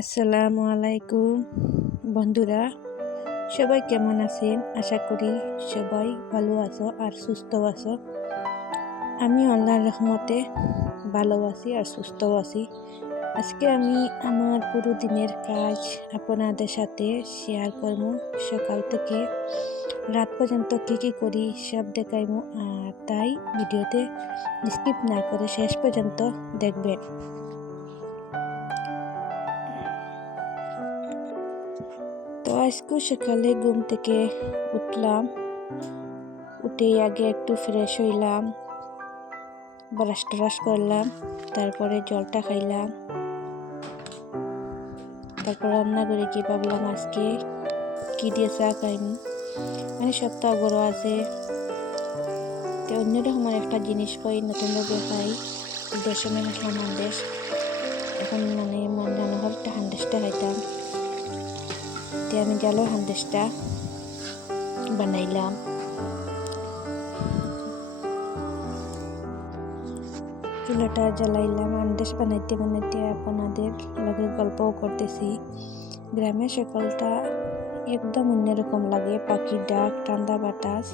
আসসালামু আলাইকুম বন্ধুরা, সবাই কেমন আছেন? আশা করি সবাই ভালো আছো আর সুস্থ আছো। আমি আল্লাহর রহমতে ভালো আছি আর সুস্থও আছি। আজকে আমি আমার পুরো দিনের কাজ আপনাদের সাথে শেয়ার করবো। সকাল থেকে রাত পর্যন্ত কি করি সব দেখাইবো, আর তাই ভিডিওতে স্কিপ না করে শেষ পর্যন্ত দেখবেন। তো আজকে সকালে ঘুম থেকে উঠলাম, উঠে আগে একটু ফ্রেশ হইলাম, ব্রাশ ট্রাশ করলাম, তারপরে জলটা খাইলাম। তারপর রান্না করে কি ভাবলাম আজকে কি দিয়ে চা খাইম, মানে সপ্তাহ বড় আছে, তো অন্যরকম একটা জিনিস খাই, নতুনভাবে খাই। ঈদের সময় খাইলাম হান্দেশ, এখন মানে মন জানা হল হান্দেশটা খাইতাম। তো আমি জালো হান্দেশটা বানাইলাম। চুলাটা জ্বালাইলাম, আন্দেশ বানাইতে বানাইতে আপনাদের লগে গল্পও করতেছি। গ্রামের সকালটা একদম অন্যরকম লাগে, পাখির ডাক, ঠান্ডা বাতাস।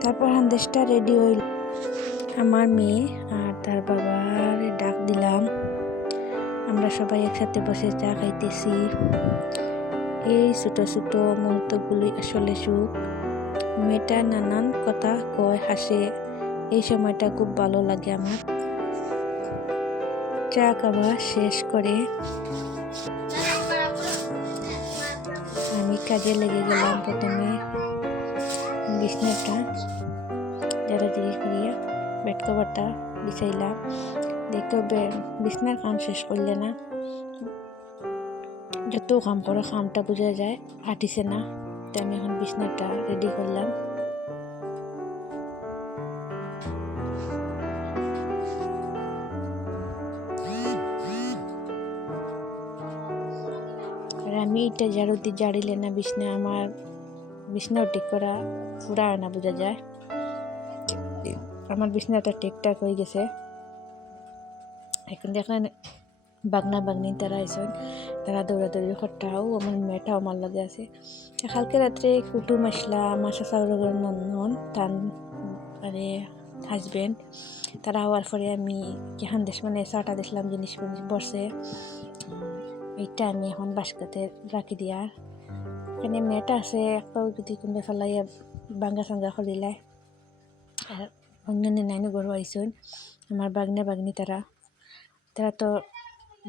তারপর আন্দেশটা রেডি হইল, আমার মেয়ে আর তার বাবার ডাক দিলাম। আমরা সবাই একসাথে বসে চা খাইতেছি। এই ছোট ছোট মুহূর্তগুলি আসলে সুখ। মেয়েটা নানান কথা কয়, হাসে, এই সময়টা খুব ভালো লাগে আমার। চা খাওয়া শেষ করে আমি কাজে লেগে গেলাম। প্রথমে বিছনাটা জারাজারি করিয়া বেড কভারটা বিছাইলাম। দেখো বিছনার কাম শেষ করলে না, যত কাম করো কামটা বোঝা যায় আটিছে না। তো আমি এখন বিছনাটা রেডি করলাম। আর আমি এটা জাড়িলে না বিছনা, আমার বিছনাও ঠিক করা পুরা না বোঝা যায়। আমার বিছনাটা ঠিকঠাক হয়ে গেছে। এখন দেখেন বাগনা বাগনি তারা আইসন, তারা দৌড়াদৌড়ি করটাও, আমার মেয়েটাও আমার লগে আছে। কালকে রাত্রে কুটুম আসলা, আমার শাশুড়ির নন্দন তার মানে হাজবেন্ড, তারা হওয়ার পরে আমি যেখান দেশ মানে চাটা দেখলাম জিনিস বসে, এইটা আমি এখন বাসকাতে রাখি দিয়ার। এখানে মেয়েটা আছে, একটাও যদি কোনো ফেলাইয়া বাঙ্গা সাঙ্গা খলিলাই। আর অন্যান্য নাইনও গরু আইসন, আমার বাগনা বাগনি তারা তো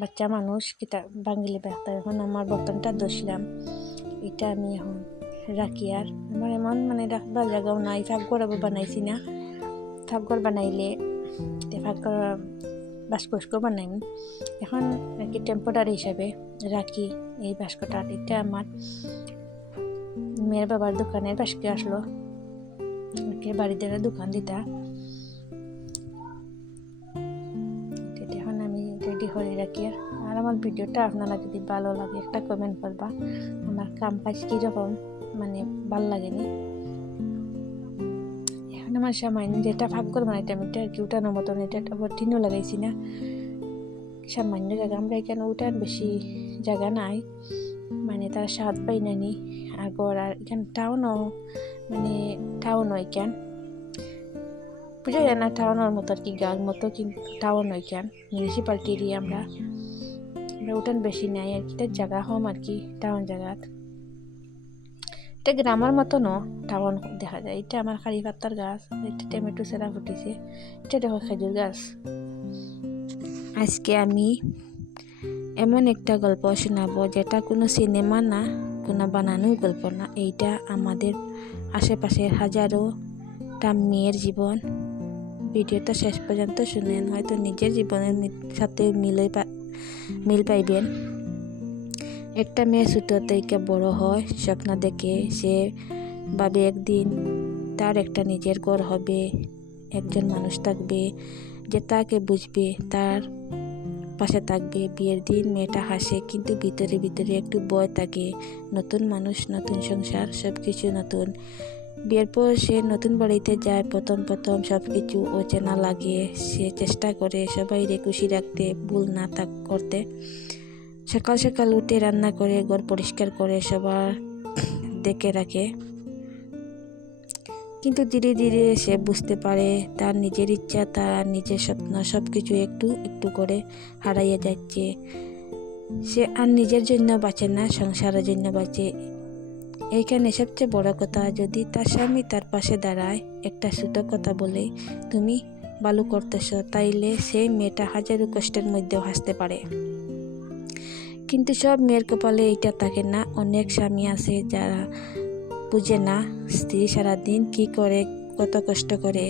বাচ্চা মানুষ কিতা বাঙ্গিলে ব্যস্তা। এখন আমার বর্তনটা দোষলাম, এটা আমি এখন রাখি। আর আমার এমন মানে রাখবার জায়গাও নাই, ফাঁকঘর আবার বানাইছি না। ফাঁকঘর বানাইলে ফাঁকঘর বাস্কস্ক বানাইম, এখন নাকি টেম্পোরারি হিসাবে রাখি এই বাস্কটা। এটা আমার মেয়ের বাবার দোকানের বাসকে আসলো, বাড়িতে দোকান দিতা। এখন আমি রেডি করে রাখি। আর আমার ভিডিওটা আপনারা যদি ভালো লাগে একটা কমেন্ট করবা, আমার কাম কাজ কীরকম মানে ভাল লাগেনি। এখন আমার সামান্য যেটা ভাগ করে বানাইতাম এটা আর কি উঠানোর মতন, এটা আবার টিনও লাগাইছি না, সামান্য জায়গা। আমরা এখানে উঠান বেশি জায়গা নাই, মানে তারা স্বাদ পাই নানি আগর। আর এখানে টাউনও মানে টাউনও এখান বুঝা যায় না, টাউনের মতো আর কি, গাঁর মতো, কিন্তু টাউন ওইখান মিউনিসিপালিটি এরিয়া। আমরা উঠান বেশি নাই আর কি, জায়গা কম আর কি টাউন জায়গাত। এটা গ্রামের মতো ন, টাউন দেখা যায়। এটা আমার কারি পাতার গাছ, এটা টমেটো সেরা ফুটেছে, এটা দেখো খেজুর গাছ। আজকে আমি এমন একটা গল্প শোনাবো যেটা কোনো সিনেমা না, কোনো বানানো গল্প না। এইটা আমাদের আশেপাশের হাজারোটা মেয়ের জীবন। ভিডিওটা শেষ পর্যন্ত শুনেন, হয়তো নিজের জীবনের সাথে মিল পাইবেন। একটা মেয়ে ছোট থেকে বড় হয়, স্বপ্ন দেখে, সে ভাবে একদিন তার একটা নিজের ঘর হবে, একজন মানুষ থাকবে যে তাকে বুঝবে, তার পাশে থাকবে। বিয়ের দিন মেয়েটা হাসে, কিন্তু ভিতরে ভিতরে একটু ভয় থাকে। নতুন মানুষ, নতুন সংসার, সব কিছু নতুন। বিয়ের পর সে নতুন বাড়িতে যায়, প্রথম সব কিছু অচেনা লাগে। সে চেষ্টা করে সবাইকে খুশি রাখতে, ভুল না করতে। সকাল সকাল উঠে রান্না করে, ঘর পরিষ্কার করে, সবার দেখে রাখে। কিন্তু ধীরে ধীরে সে বুঝতে পারে তার নিজের ইচ্ছা, তার নিজের স্বপ্ন সব কিছু একটু একটু করে হারাইয়া যাচ্ছে। সে আর নিজের জন্য বাঁচে না, সংসারের জন্য বাঁচে। এইখানে সবচেয়ে বড় কথা, যদি তার স্বামী তার পাশে দাঁড়ায়, একটা ছোট কথা বলে তুমি ভালো করতেছ, তাইলে সেই মেয়েটা হাজারো কষ্টের মধ্যেও হাসতে পারে। কিন্তু সব মেয়ের কপালে এটা থাকে না। অনেক স্বামী আছে যারা বুঝে না স্ত্রী সারাদিন কি করে, কত কষ্ট করে,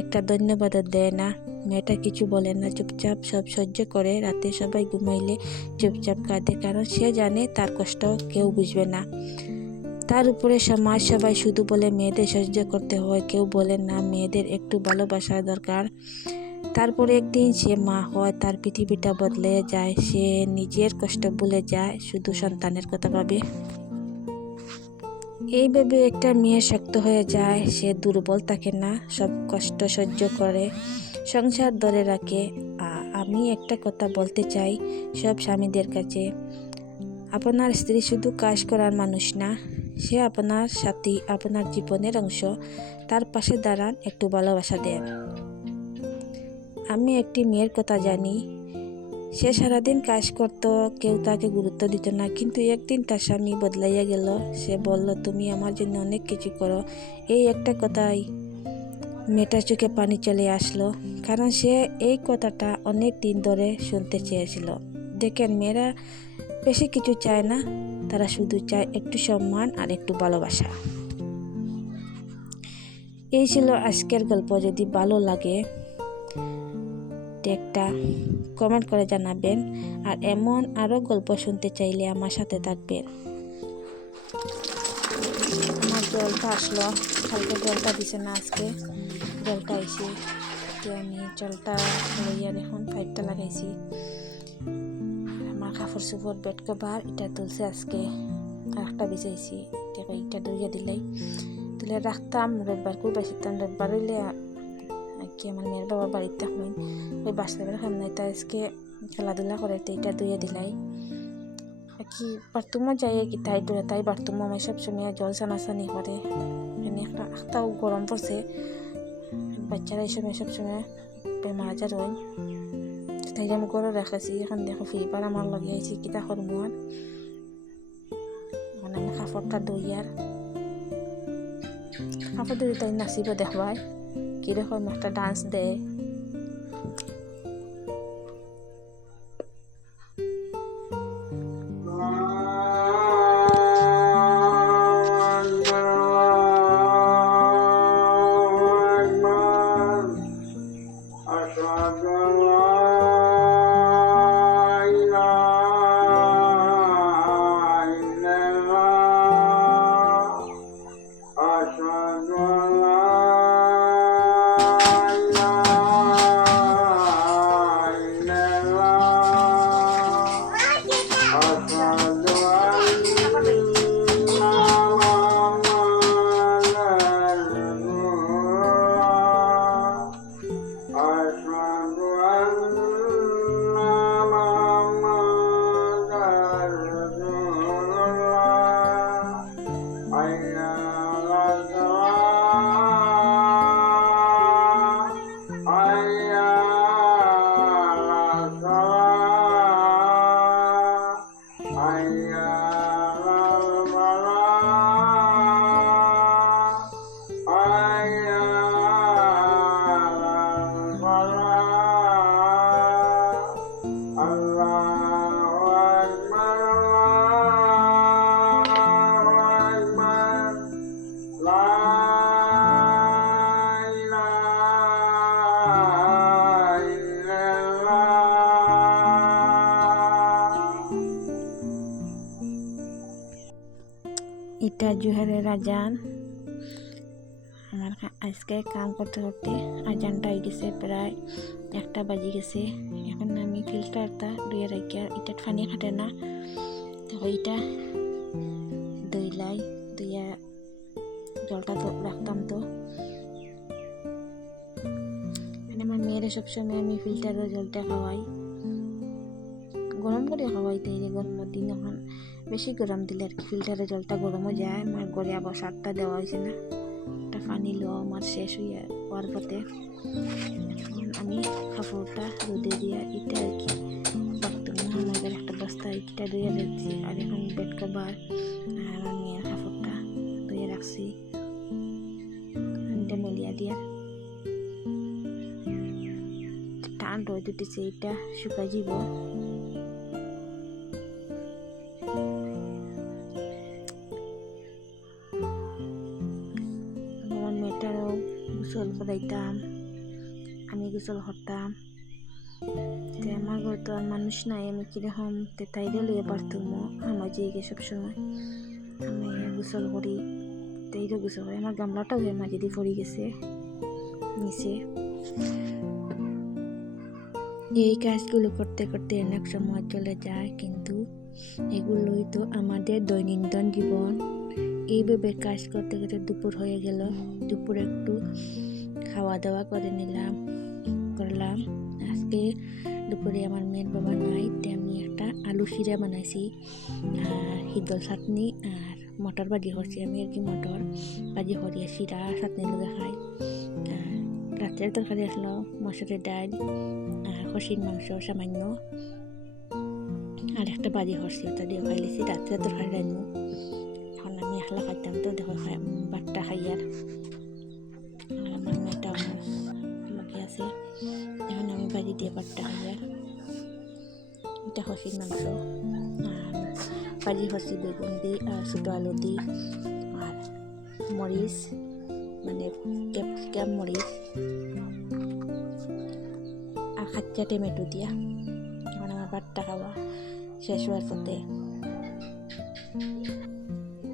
একটা ধন্যবাদ দেয় না। মেয়েটা কিছু বলে না, চুপচাপ সব সহ্য করে। রাতে সবাই ঘুমাইলে চুপচাপ কাঁদে, কারণ সে জানে তার কষ্ট কেউ বুঝবে না। তার উপরে সমাজ সবাই শুধু বলে মেয়েদের সহ্য করতে হয়, কেউ বলে না মেয়েদের একটু ভালোবাসার দরকার। তারপরে একদিন সে মা হয়, তার পৃথিবীটা বদলে যায়। সে নিজের কষ্ট ভুলে যায়, শুধু সন্তানের কথা ভাবে। এইভাবে একটা মেয়ে শক্ত হয়ে যায়, সে দুর্বল থাকে না, সব কষ্ট সহ্য করে, সংসার ধরে রাখে। আমি একটা কথা বলতে চাই সব স্বামীদের কাছে, আপনার স্ত্রী শুধু কাজ করার মানুষ না, সে আপনার সাথী, আপনার জীবনের অংশ। তার পাশে দাঁড়ান, একটু ভালোবাসা দেন। আমি একটি মেয়ের কথা জানি, সে সারাদিন কাজ করত, কেউ তাকে গুরুত্ব দিত না। কিন্তু একদিন তার স্বামী বদলাইয়া গেল। সে বলল, তুমি আমার জন্য অনেক কিছু করো। এই একটা কথাই মেয়েটার চোখে পানি চলে আসলো, কারণ সে এই কথাটা অনেক দিন ধরে শুনতে চেয়েছিল। দেখেন, মেয়েরা বেশি কিছু চায় না, তারা শুধু চায় একটু সম্মান আর একটু ভালোবাসা। এই ছিল আজকের গল্প। যদি ভালো লাগে একটা কমেন্ট করে জানাবেন, আর এমন আরও গল্প শুনতে চাইলে আমার সাথে থাকবেন। আমার জলটা আসলো, কালকে জলটা দিছে না, আজকে জলটা আইসি। আমি জলটা লইয়া এখন পাইপটা লাগাইছি। আমার কাপড় চোপড়, বেড কভার এটা তুলছে আজকে, আর একটা বিছাইছি। এটা ধুইয়া তুলে রাখতাম, রোববার খুব বাসিতাম। রোববার হইলে কি আমার মেয়ের বাবার বাড়িতে থাকবেন, ওই বাচ্চা বেলা খাম নাই, তাই আজকে খেলাধুলা করে এটা ধুয়ে দিলাই। কি বাথরুমও যাই কি তাই দূরে, তাই বাথরুমও আমার সবসময় জল সানাসানি করে। এখানে একটাও গরম পড়ছে, বাচ্চারা এই সময় সবসময় বেমার আজার হয়, তাই আমি করে রেখেছি। এখন দেখো ফিরবার আমার লগে আইছি, কিতা করবো আর। মানে আমি কাপড়টা ধুইয়ার কাপড় ধুই, তাই নাচিব দেখবাই কিরকম একটা ডান্স দেয়। এটা জোহরের আজান। আমার আজকে কাম করতে করতে আজানটা হয়ে গেছে, প্রায় 1টা বাজে গেছে। এখন আমি ফিল্টারটা ধুয়ে রাখি, আর এটা পানি খাটে না, তো ওইটা ধুইলাই, জলটা তো রাখতাম। তো আমার মেয়েরা সবসময় আমি ফিল্টারের জলটা খাওয়াই, গরম করে খাওয়াই। তাই গরমের দিন এখন বেশি গরম দিলে আর কি ফিল্টারের জলটা গরমও যায়। আমার ঘরে আবার সারটা দেওয়া হয়েছে না, একটা পানি লো আমার শেষ হয়ে হওয়ার পথে। এখন আমি কাপড়টা রোদে দিয়া এটা আর কি বাথরুম আমাদের একটা বস্তা ইটা ধুয়ে রাখছি। আর এখন বেড কভার আর আমার মেয়ের কাপড়টা ধুয়ে রাখছি মেলিয়া দিয়া। টান রোদ উঠেছে, এটা শুকাই যাব। আমার মেয়েটারও গোসল করাইতাম, আমি গোসল করতাম। আমার ঘর তো আর মানুষ নাই, আমি কিরকম তাইরে লইয়ে পারতাম আমার যে সবসময় আমি গোসল করি, তাইরে গোসল করি। আমার গামলাটাও মাঝে দিয়ে পড়ে গেছে নিচে। এই কাজগুলো করতে করতে অনেক সময় চলে যায়, কিন্তু এগুলোই তো আমাদের দৈনন্দিন জীবন। এইভাবে কাজ করতে করতে দুপুর হয়ে গেল। দুপুর একটু খাওয়া দাওয়া করে করলাম। আজকে দুপুরে আমার মেয়ের বাবা নাই, তাই আমি একটা আলু শিরা বানাইছি আর হিদল চাটনি আর মটর ভাজি করছি। আমি আর কি মটর ভাজি করিয়ে শিরা চাটনি লগে খাই। রাত্রের তরকারি আসলো মসুরের ডাল আর খসির মাংস সামান্য আর একটা ভাজি করছি, ওটা দিয়ে খাই লিছি। রাত্রের তরকারি রান্নু, এখন আমি একলা খাইতাম তো দেখো ভাতটা খাই। আর আমার মেয়েটা আমার লগে আছে, এখন আমি ভাজি দিয়ে ভাতটা খাই। আর এটা খসির মাংস আর ভাজি খসি বেগুন দিয়ে আর ছোটো আলু দিয়ে আর মরিচ মানে ক্যাপসিকাম মরিচ আর কাঁচা টমেটো দিয়া। এখন আমার ভাতটা খাওয়া শেষ হওয়ার পথে।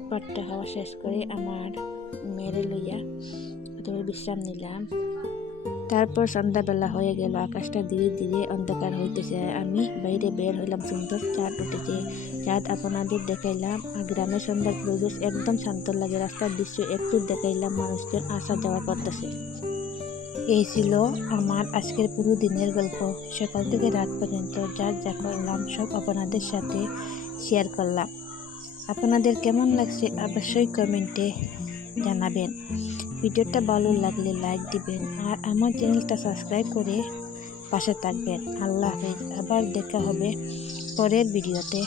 ভাতটা খাওয়া শেষ করে আমার মেয়েরে লইয়া প্রথমে বিশ্রাম নিলাম। তারপর সন্ধ্যাবেলা হয়ে গেল, আকাশটা ধীরে ধীরে অন্ধকার হইতেছে। আমি বাইরে বের হইলাম, সুন্দর চাঁদ উঠেছে। চাঁদ আপনাদের দেখাইলাম। আর গ্রামের সন্ধ্যার পরিবেশ একদম শান্ত লাগে। রাস্তার দৃশ্য একটু দেখাইলাম, মানুষজন আসা যাওয়া করতেছে। এই ছিল আমার আজকের পুরো দিনের গল্প। সকাল থেকে রাত পর্যন্ত যা যা করলাম সব আপনাদের সাথে শেয়ার করলাম। আপনাদের কেমন লাগছে অবশ্যই কমেন্টে জানাবেন। ভিডিওটা ভালো লাগলে লাইক দিবেন আর আমার চ্যানেলটা সাবস্ক্রাইব করে পাশে থাকবেন। আল্লাহ হাফেজ, আবার দেখা হবে পরের ভিডিওতে।